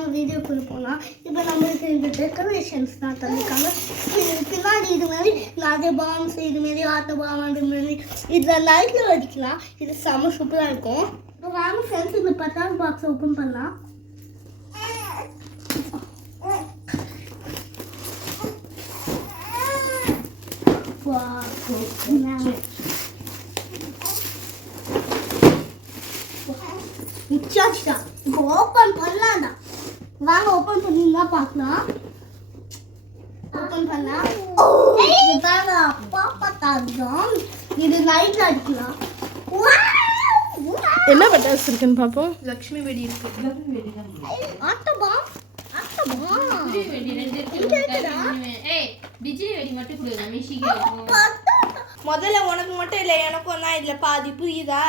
வாங்க வீடியோக்குள்ள போகலாம். இப்போ நம்மளுக்கு இந்த டெக்கரேஷன்ஸ் தான் தந்திருக்காங்க. பின்னாடி இது மாதிரி நிறைய பாம்ஸ் இது மாரி ஆட்ட பாம் அது மாதிரி இதில் லைட்டில் அடிக்கலாம். இது செம்ம சூப்பராக இருக்கும். இப்போ வாங்க ஃப்ரெண்ட்ஸ் இந்த 10th பாக்ஸை ஓப்பன் பண்ணலாம். முச்சாச்சுடா. இப்போ ஓப்பன் பண்ணலாம் தான். வாங்க ஓப்பன் பண்ணிங்கன்னா பார்க்கலாம். ஓப்பன் பண்ணலாம். இது அப்பா பார்த்தாலும் இது லைட் அடிக்கலாம். என்ன பட்டாசு இருக்குன்னு பார்ப்போம். லக்ஷ்மி வெடி இருக்கு. ஆட்டபா ஆட்டபா வெடி ரெண்டு இருக்கு. ஏய் பிஜிலி வெடி மட்டும் கொடு. நான் மிஷிக்கு முதல்ல உனக்கு மட்டும் இல்லை எனக்கும் தான் இதில் பாதி புரியுதா?